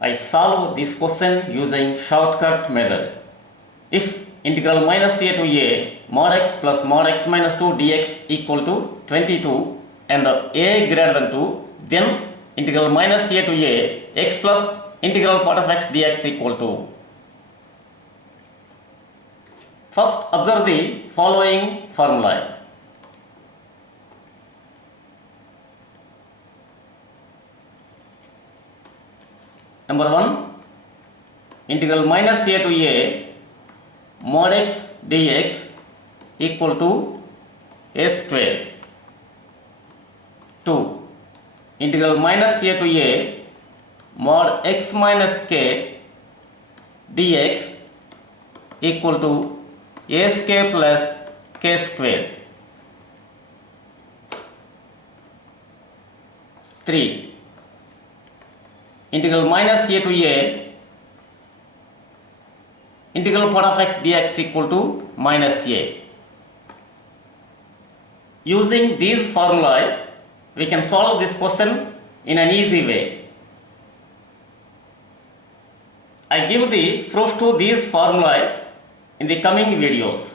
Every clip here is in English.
I solve this question using shortcut method. If integral minus a to a mod x plus mod x minus 2 dx equal to 22 and a greater than 2, then integral minus a to a x plus integral part of x dx equal to. First observe the following formula. Number 1, integral minus a to a mod x dx equal to a square. 2, integral minus a to a mod x minus k dx equal to a square plus k square. 3, integral minus a to a integral part of x dx equal to minus a. Using these formulae, we can solve this question in an easy way. I give the proofs to these formulae in the coming videos.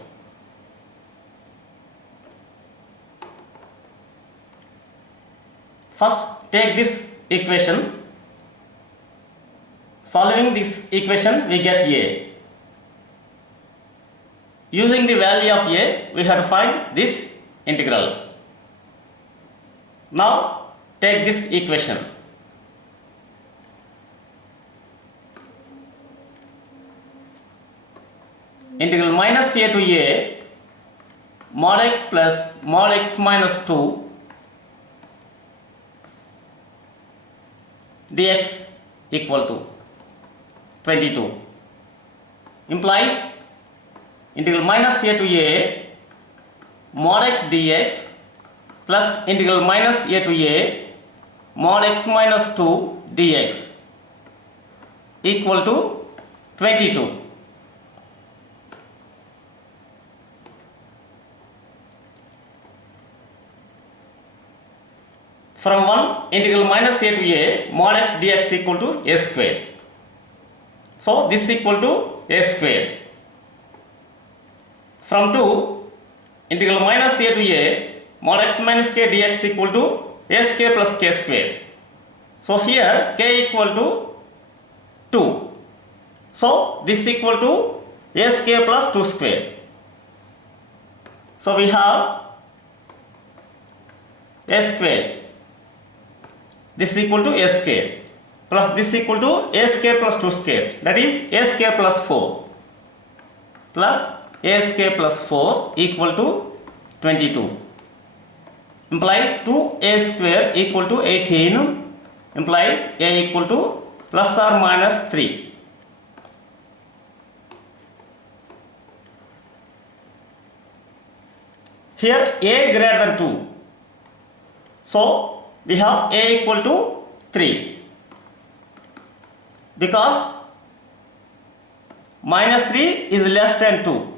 First, take this equation. Solving this equation, we get a. Using the value of a, we have to find this integral. Now, take this equation. Integral minus a to a mod x plus mod x minus 2 dx equal to 22 implies integral minus a to a mod x dx plus integral minus a to a mod x minus 2 dx equal to 22. From 1, integral minus a to a mod x dx equal to a square. So this equal to a square. From 2, integral minus a to a mod x minus k dx equal to a square plus k square. So here k equal to 2. So this equal to a square plus 2 square. So we have a square. This is equal to a square plus this equal to a square plus 2 square, that is a square plus 4 plus a square plus 4 equal to 22 implies 2a square equal to 18 implies a equal to plus or minus 3. Here a greater than 2, so we have a equal to 3 because minus 3 is less than 2.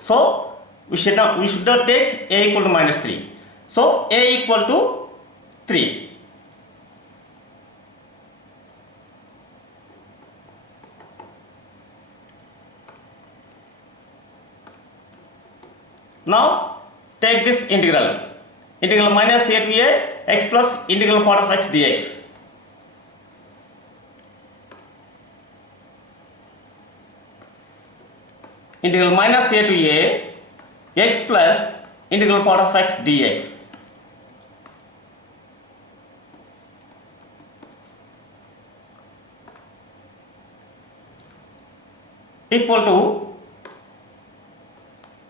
So we should not take a equal to minus 3. So a equal to 3. Now take this integral. Integral minus a to a x plus integral part of x dx. Integral minus a to a x plus integral part of x dx. Equal to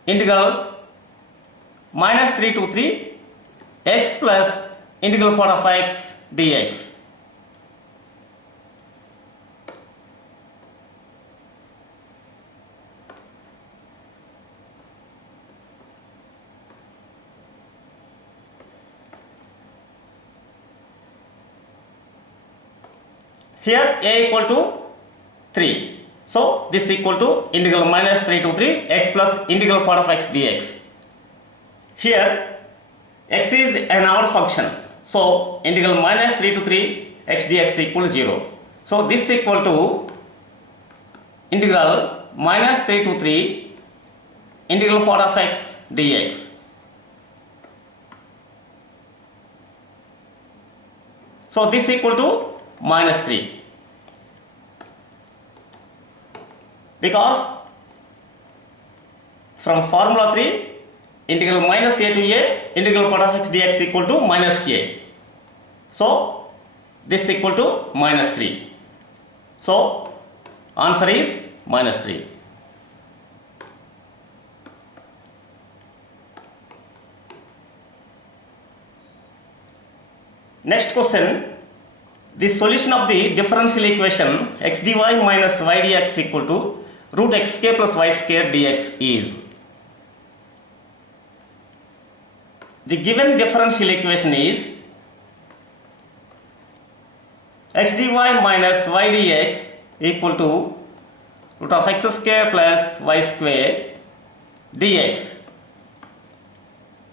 integral minus 3 to 3 x plus integral part of x dx. Here a equal to 3. So this equal to integral minus 3 to 3 x plus integral part of x dx. Here x is an odd function. So integral minus 3 to 3 x dx equal 0. So this equal to integral minus 3 to 3 integral part of x dx. So this equal to minus 3 because from formula 3 integral minus a to a integral part of x dx equal to minus a. So this equal to minus 3. So answer is minus 3. Next question, the solution of the differential equation x dy minus y dx equal to root xk plus y square dx is. The given differential equation is x dy minus y dx equal to root of x square plus y square dx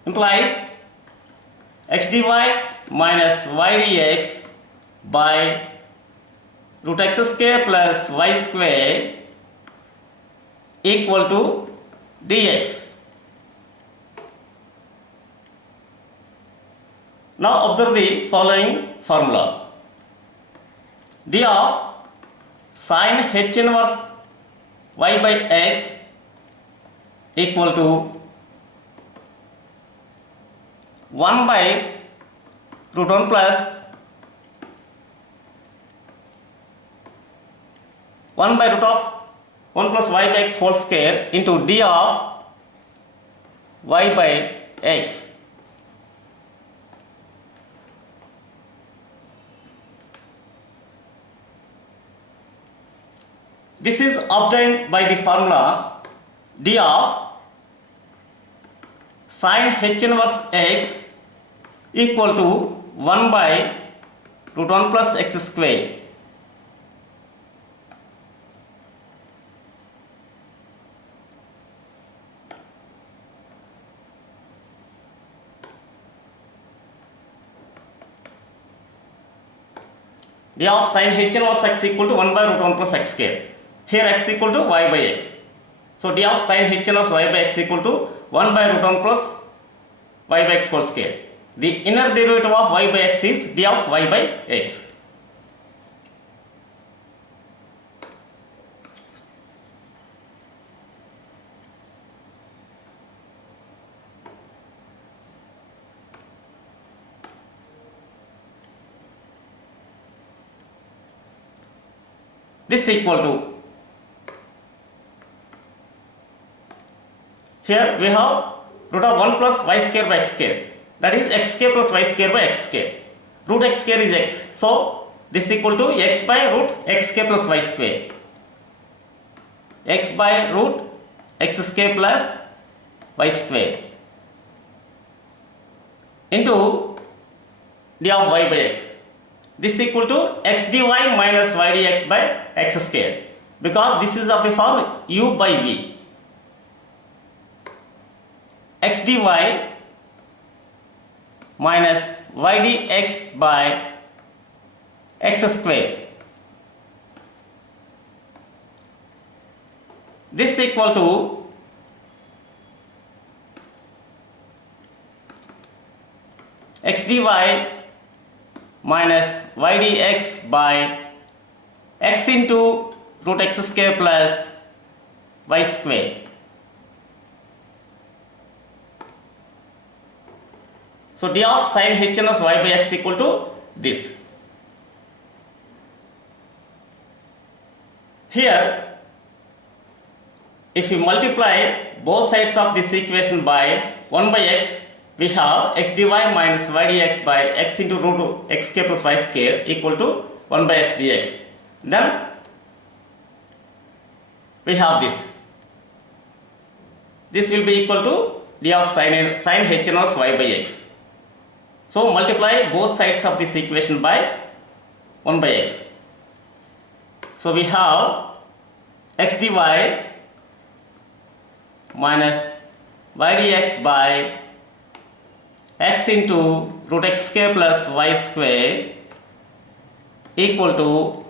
implies x dy minus y dx by root x square plus y square equal to dx. Now observe the following formula. D of sin h inverse y by x equal to 1 by root 1 plus 1 by root of 1 plus y by x whole square into d of y by x. This is obtained by the formula d of sin h inverse x equal to 1 by root 1 plus x square. D of sin h inverse x equal to 1 by root 1 plus x square. Here x equal to y by x. So d of sin h inverse y by x equal to 1 by root 1 plus y by x whole square. The inner derivative of y by x is d of y by x. This equal to, here we have root of 1 plus y square by x square, that is x square plus y square by x square. Root x square is x, so this equal to x by root x square plus y square. X by root x square plus y square into d of y by x. This equal to x dy minus y dx by x square, because this is of the form u by v. X dy minus y dx by x square. This equal to x dy minus y dx by x into root x square plus y square. So d of sin h inverse y by x equal to this. Here, if we multiply both sides of this equation by 1 by x, we have x dy minus y dx by x into root x square plus y square equal to 1 by x dx. Then we have this. This will be equal to d of sin h inverse y by x. So multiply both sides of this equation by 1 by x. So we have x dy minus y dx by x into root x square plus y square equal to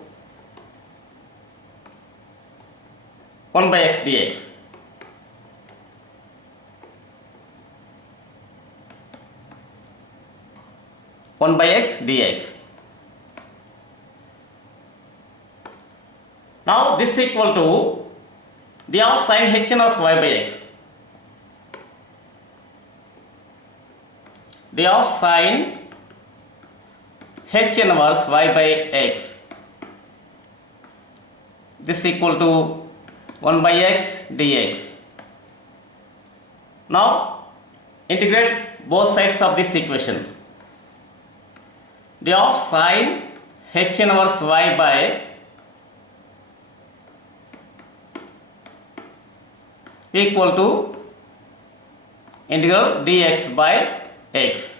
1 by x dx. One by x dx. Now this is equal to d of sin h inverse y by x. D of sin h inverse y by x. This is equal to 1 by x dx. Now integrate both sides of this equation. D of sin h inverse y by equal to integral dx by x.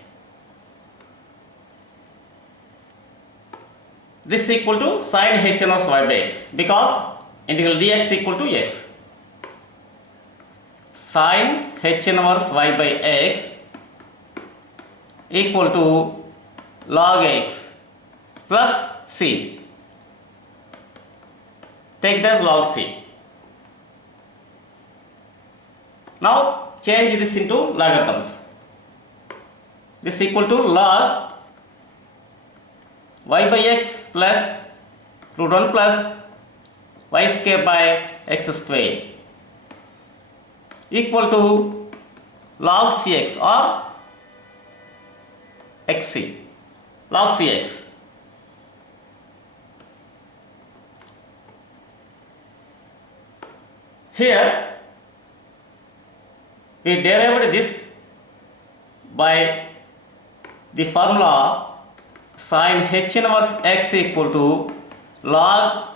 This is equal to sin h inverse y by x because integral dx equal to x. Sin h inverse y by x equal to log x plus c. Take it as log c. Now change this into logarithms. This is equal to log y by x plus root 1 plus y square by x square equal to log cx or xc. Log cx. Here we derived this by the formula sin h inverse x equal to log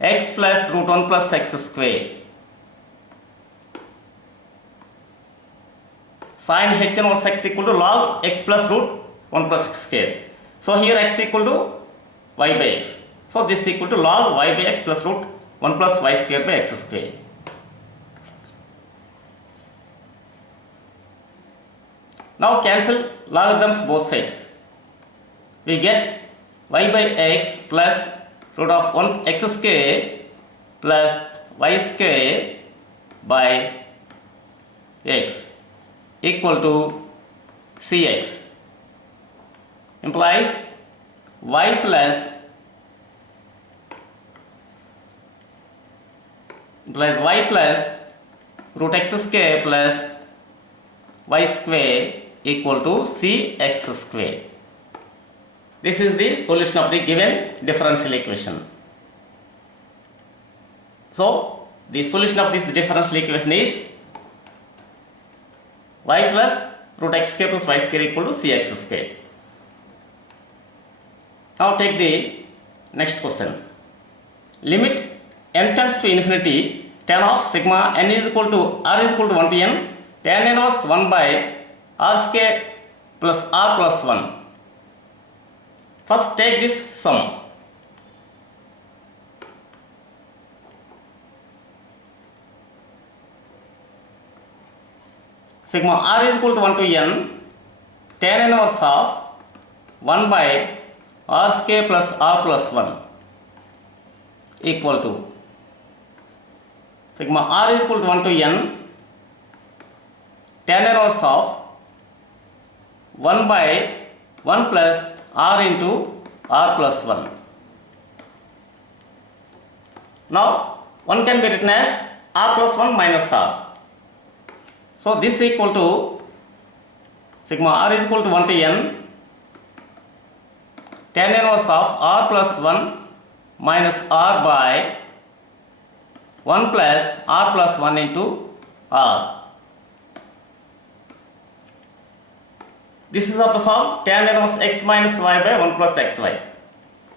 x plus root 1 plus x square. Sin h inverse x equal to log x plus root 1 plus x square. So here x equal to y by x. So this is equal to log y by x plus root 1 plus y square by x square. Now cancel logarithms both sides. We get y by x plus root of 1 x square plus y square by x equal to cx. Implies y plus root x square plus y square equal to cx square. This is the solution of the given differential equation. So the solution of this differential equation is y plus root x square plus y square equal to cx square. Now take the next question. Limit n tends to infinity tan of sigma n is equal to r is equal to 1 to n tan inverse 1 by r square plus r plus 1. First take this sum. Sigma r is equal to 1 to n tan inverse of 1 by r square plus r plus 1 equal to sigma r is equal to 1 to n tan inverse of 1 by 1 plus r into r plus 1. Now 1 can be written as r plus 1 minus r. So this is equal to sigma r is equal to 1 to n tan inverse of r plus 1 minus r by 1 plus r plus 1 into r. This is of the form tan inverse x minus y by 1 plus xy.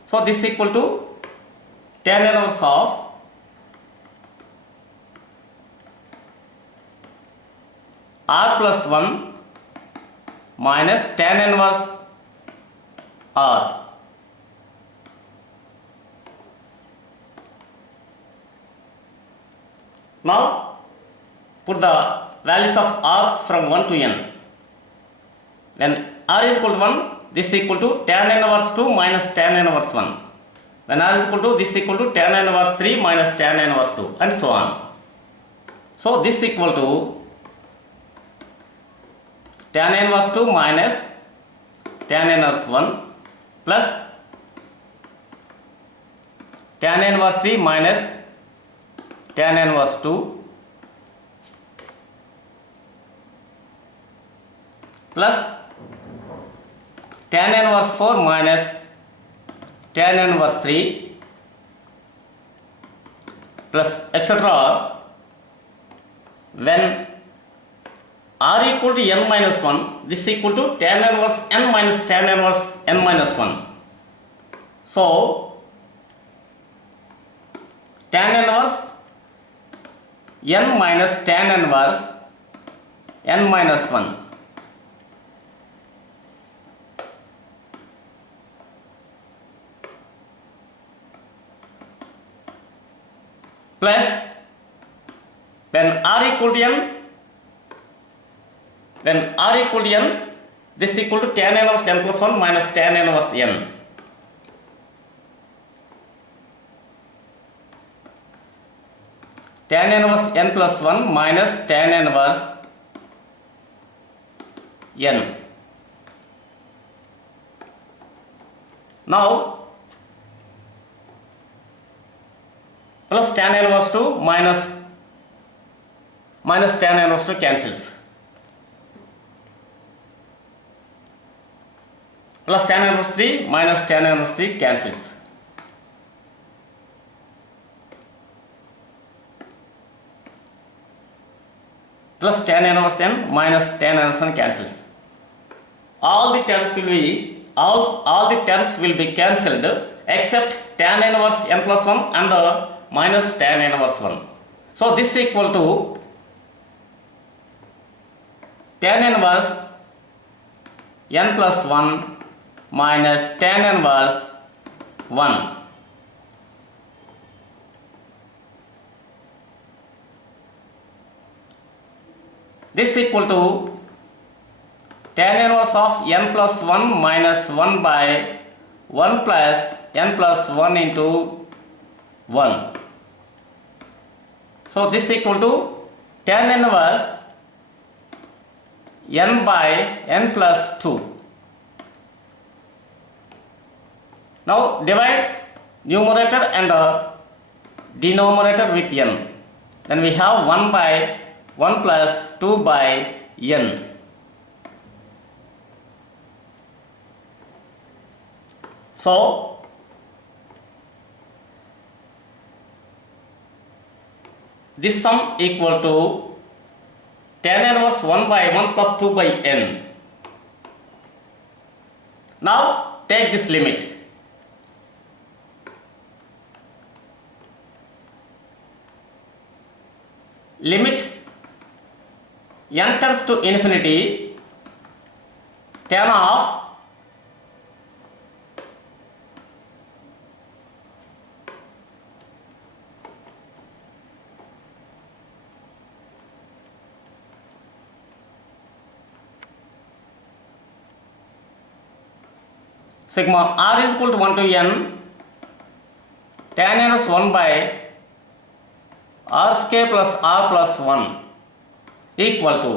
So this is equal to tan inverse of r plus 1 minus tan inverse r. Now put the values of r from 1 to n. When r is equal to 1, this is equal to tan inverse 2 minus tan inverse 1. When r is equal to, this equal to tan inverse 3 minus tan inverse 2 and so on. So this equal to tan inverse 2 minus tan inverse 1 plus tan inverse 3 minus tan inverse 2 plus tan inverse 4 minus tan inverse 3 plus etc. When r equal to n minus 1, this equal to tan inverse n minus tan inverse n minus 1. So tan inverse n minus tan inverse n minus 1 plus when r equal to n, this equal to tan inverse n plus 1 minus tan inverse n. Tan inverse n plus 1 minus tan inverse n. Now plus tan inverse 2 minus tan inverse 2 cancels. Plus tan inverse 3 minus tan inverse 3 cancels. Plus tan inverse n minus tan inverse 1 cancels. All the terms will be cancelled except tan inverse n plus 1 and minus tan inverse 1. So this is equal to tan inverse n plus 1 minus tan inverse 1. This is equal to tan inverse of n plus 1 minus 1 by 1 plus n plus 1 into 1. So this is equal to tan inverse n by n plus 2. Now divide numerator and denominator with n. Then we have 1 by 1 plus 2 by n. So this sum equal to tan inverse 1 by 1 plus 2 by n. Now take this limit. Limit n tends to infinity, tan of sigma r is equal to 1 to n tan inverse 1 by r square plus r plus 1 equal to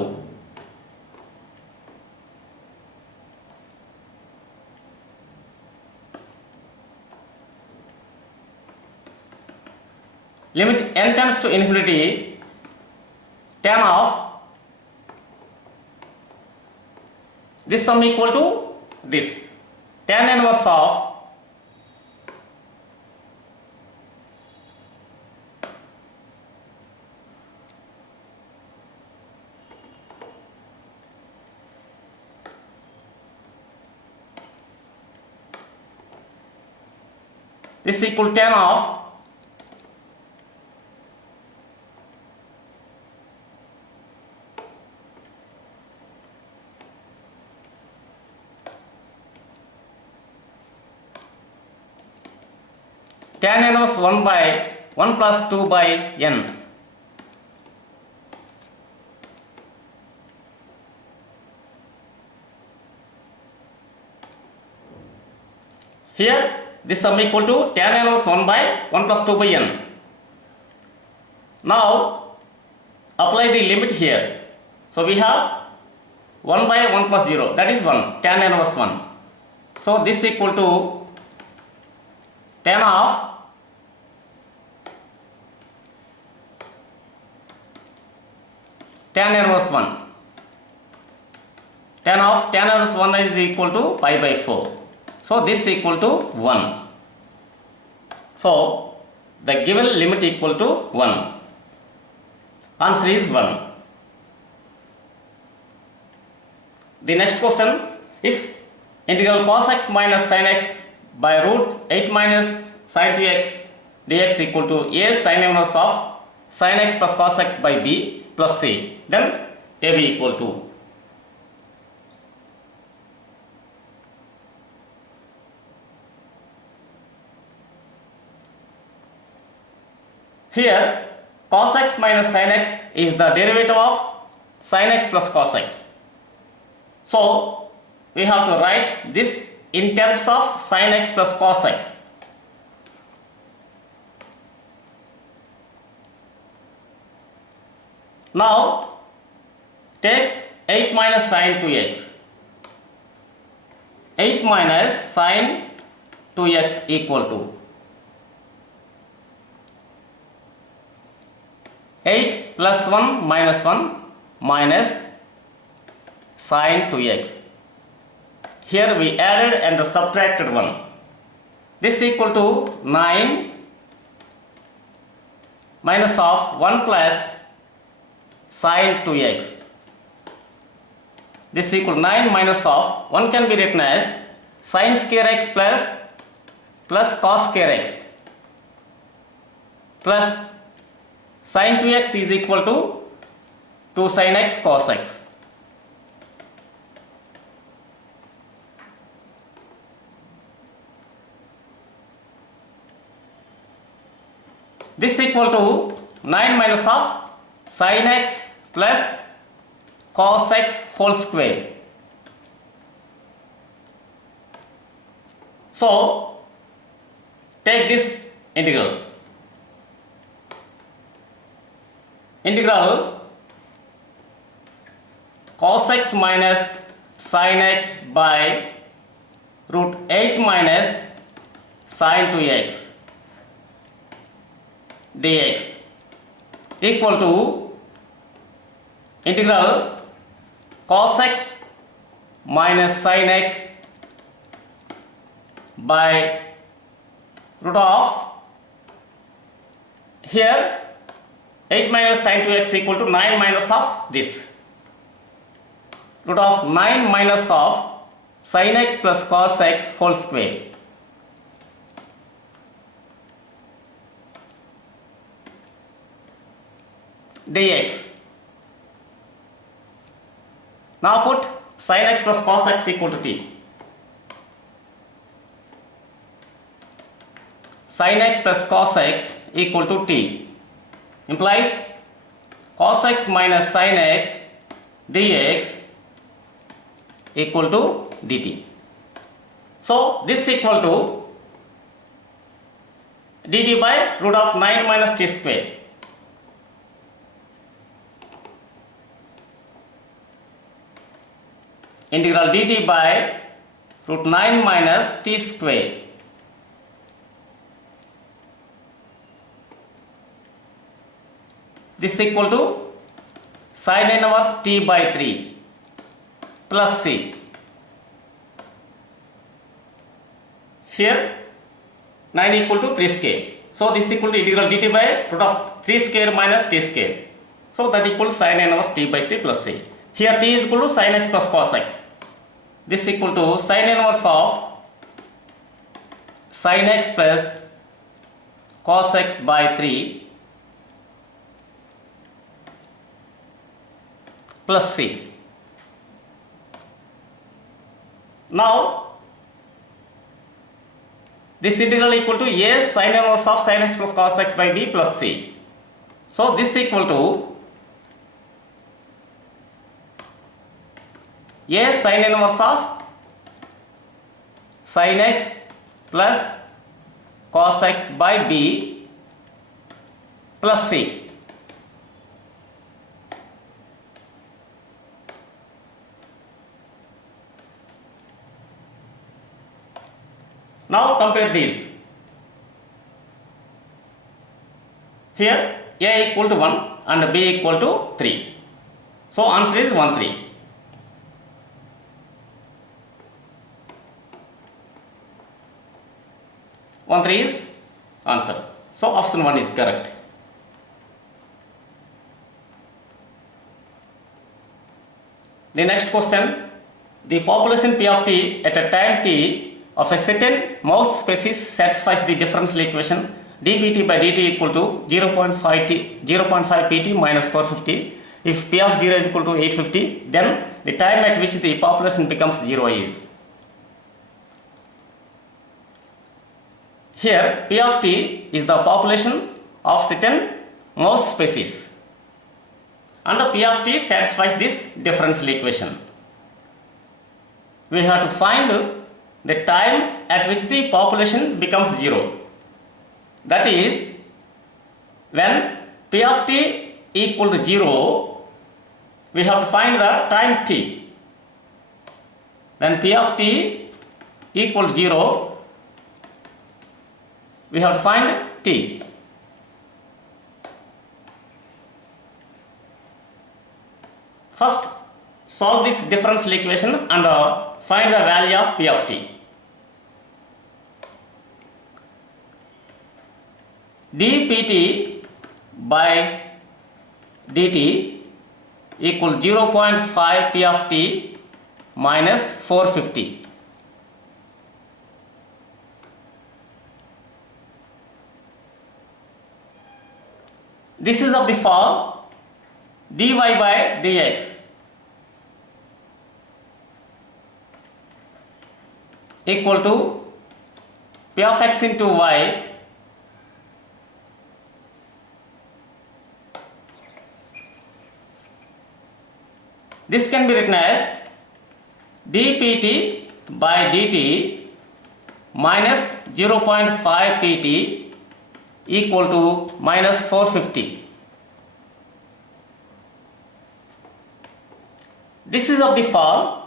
limit n tends to infinity, tan of this sum equal to this tan inverse of this equal tan of tan inverse 1 by 1 plus 2 by n. Here this sum equal to tan inverse 1 by 1 plus 2 by n. Now apply the limit here. So we have 1 by 1 plus 0, that is 1, tan inverse 1. So this equal to tan of tan inverse 1. Tan of tan inverse 1 is equal to pi by 4. So this equal to 1. So the given limit equal to 1. Answer is 1. The next question, if integral cos x minus sin x by root 8 minus sin 2x dx equal to a sin inverse of sin x plus cos x by b plus c, then ab equal to. Here cos x minus sin x is the derivative of sin x plus cos x. So we have to write this in terms of sin x plus cos x. Now take 8 minus sin 2x. 8 minus sin 2x equal to 8 plus 1 minus 1 minus sin 2x. Here we added and subtracted 1. This equal to 9 minus of 1 plus sin 2x. This equal to 9 minus of 1 can be written as sin square x plus cos square x plus sin 2x is equal to 2 sin x cos x. This equal to 9 minus of sin x plus cos x whole square. So take this integral. Integral cos x minus sin x by root 8 minus sin 2x dx equal to integral cos x minus sin x by root of, here 8 minus sin 2x equal to 9 minus of this, root of 9 minus of sin x plus cos x whole square dx. Now put sin x plus cos x equal to t. Sin x plus cos x equal to t implies cos x minus sin x dx equal to dt. So this equal to dt by root of 9 minus t square. Integral dt by root 9 minus t square. This equal to sin inverse t by 3 plus c. Here 9 equal to 3 square. So this equal to integral dt by root of 3 square minus t square. So that equals sin inverse t by 3 plus c. Here t is equal to sin x plus cos x. This equal to sin inverse of sin x plus cos x by 3 plus c. Now this integral equal to a sin inverse of sin x plus cos x by b plus c. So this equal to a sin inverse of sin x plus cos x by b plus c. Now compare these. Here a equal to 1 and b equal to 3. So answer is 1, 3. One three is answer. So option 1 is correct. The next question. The population P of t at a time t of a certain mouse species satisfies the differential equation dpt by dt equal to 0.5 pt minus 450. If P of 0 is equal to 850, then the time at which the population becomes 0 is. Here P of t is the population of certain mouse species and P of t satisfies this differential equation. We have to find the time at which the population becomes 0. That is, when P of t equal to 0, we have to find the time t. When P of t equal to 0, we have to find t. First, solve this differential equation and find the value of P of t. dpt by dt equal 0.5 P of t minus 450. This is of the form dy by dx equal to P of x into y this can be written as dpt by dt minus 0.5 pt equal to minus 450. This is of the form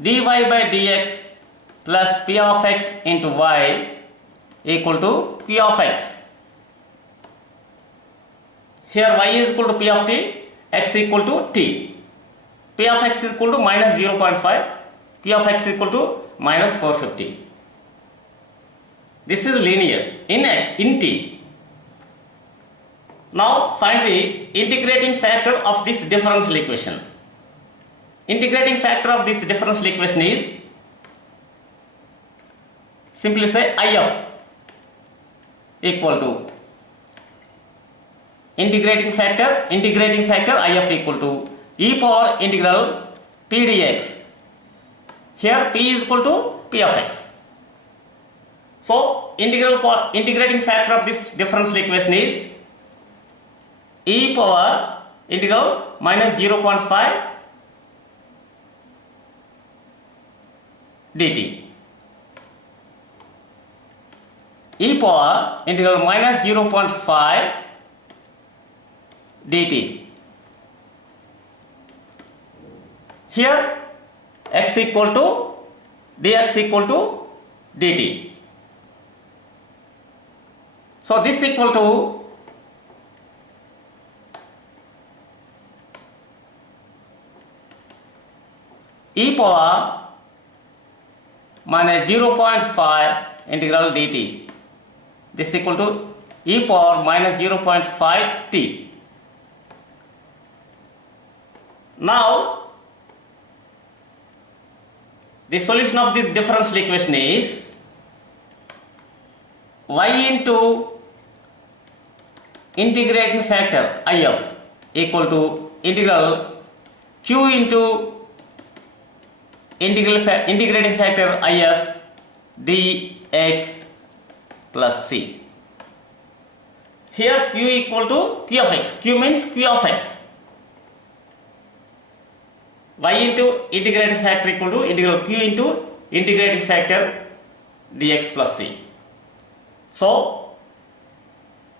dy by dx plus P of x into y equal to Q of x. Here y is equal to P of t, x equal to t. P of x is equal to minus 0.5, Q of x is equal to minus 450. This is linear in t. Now find the integrating factor of this differential equation. Integrating factor of this differential equation is, simply say if equal to integrating factor if equal to e power integral p dx. Here p is equal to P of x. So integrating factor of this differential equation is e power integral minus 0.5 dt. E power integral minus 0.5 dt. Here x equal to dx equal to dt. So this equal to e power minus 0.5 integral dt. This equal to e power minus 0.5 t. Now the solution of this differential equation is y into integrating factor if equal to integral q into integrating factor if dx plus c. Here q equal to q of x. Q means q of x. y into integrating factor equal to integral q into integrating factor dx plus c. So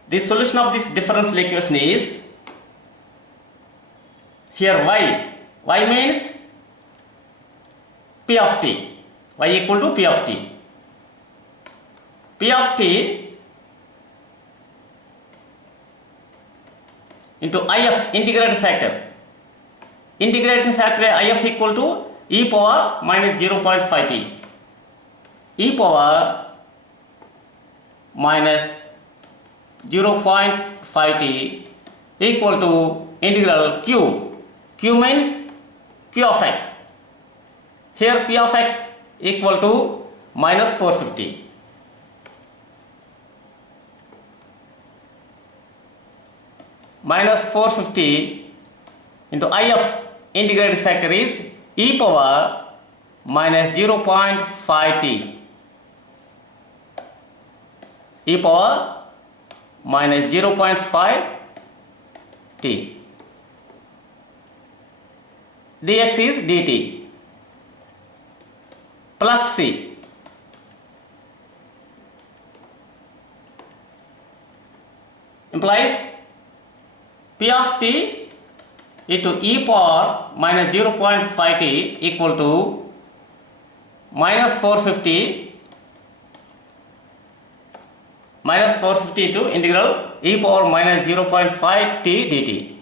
the solution of this differential equation is here y means p of t, y equal to p of t. P of t into if integrating factor. Integrating factor if equal to e power minus 0.5t. E power minus 0.5t equal to integral q. Q means q of x. Here p of x equal to minus 450. Minus 450 into if integrating factor is e power minus 0.5t. E power minus 0.5t. dx is dt plus c. Implies p of t into e power minus 0.5t equal to minus 450 into integral e power minus 0.5t dt.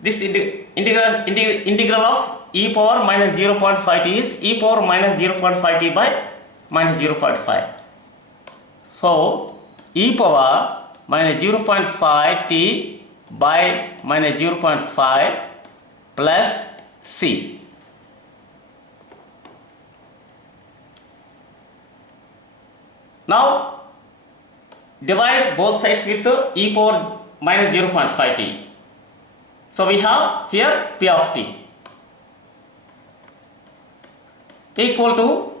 This integral of e power minus 0.5t is e power minus 0.5t by minus 0.5. So e power minus 0.5t by minus 0.5 plus c. Now divide both sides with e power minus 0.5t. So we have here p of t equal to,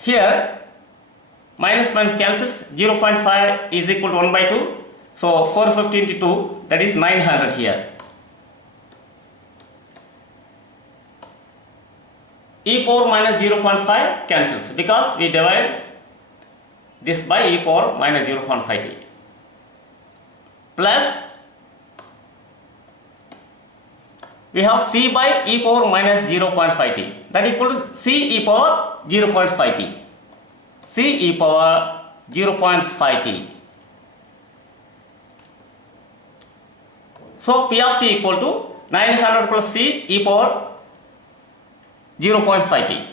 here minus minus cancels, 0.5 is equal to 1 by 2. So 450 into 2, that is 900 here. E power minus 0.5 cancels because we divide this by e power minus 0.5t plus we have c by e power minus 0.5t, that equals c e power 0.5t. c e power 0.5t. So p of t equal to 900 plus c e power 0.5t.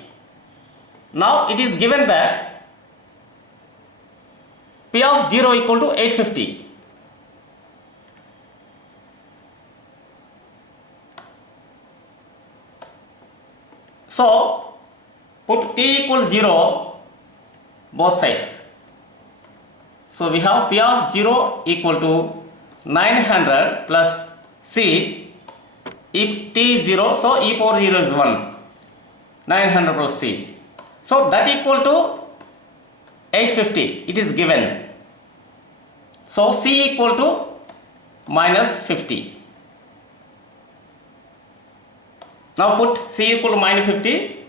Now it is given that p of 0 equal to 850. So put t equals 0 both sides. So we have p of 0 equal to 900 plus c, if t is 0, so e power 0 is 1, 900 plus c. So that equal to 850, it is given. So c equal to minus 50. Now put c equal to minus 50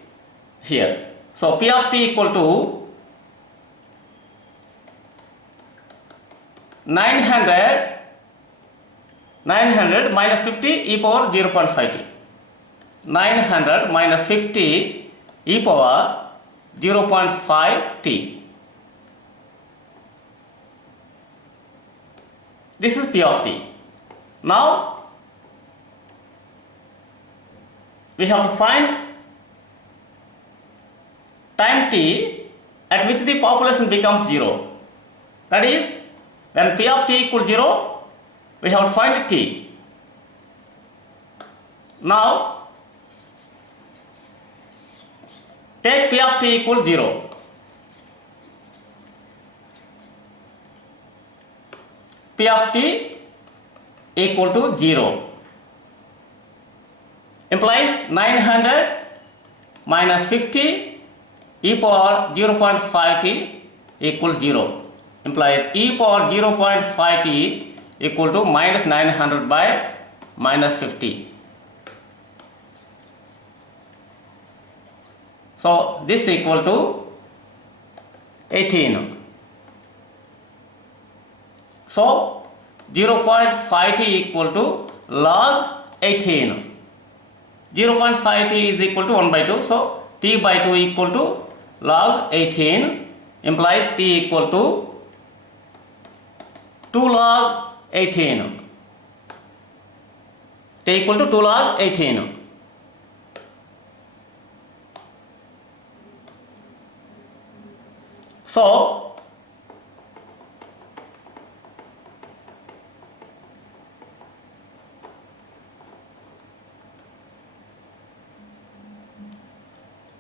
here. So p of t equal to 900 minus 50 e power 0.5t. 900 minus 50 e power 0.5t. This is p of t. Now we have to find time t at which the population becomes 0. That is, when p of t equals 0, we have to find t. Now take p of t equals 0. P of t equal to 0 implies 900 minus 50 e power 0.5t equals 0, implies e power 0.5t equal to minus 900 by minus 50. So this equal to 18. So 0.5t equal to log 18. 0.5t is equal to 1 by 2. So t by 2 equal to log 18 implies t equal to 2 log 18. T equal to 2 log 18. So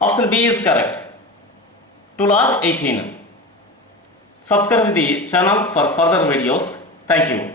option B is correct. 2 log 18. Subscribe the channel for further videos. Thank you.